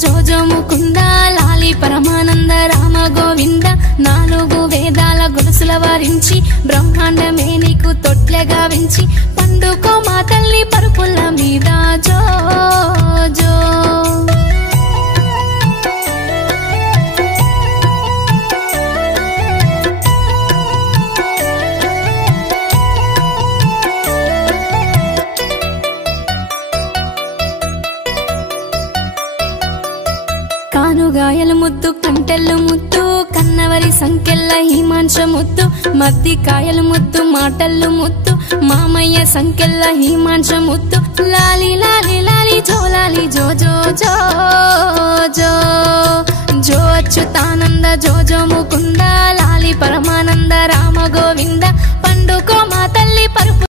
జోజో ముకుంద లాలి పరమానంద రామ గోవింద నాలుగు వేదాల గొలుసుల వారించి బ్రహ్మాండమే నీకు తొట్లెగా వించి పండుకో మా తల్లి పరుపుల మీద జో జో కానుగాయలు ముద్దు కంటెల్లు ముద్దు కన్నవరి సంకెళ్ళ హిమాంశ ముద్దు మద్ది కాయలు ముద్దు మాటల్లు ముద్దు మామయ్య సంకెళ్ళ హిమాంశ ముద్దు లాలి లాలి లాలి జో లాలి జో జో జో జో జో అచ్యుతానంద జో జో ముకుంద లాలి పరమానంద రామ గోవింద పండుకో మాత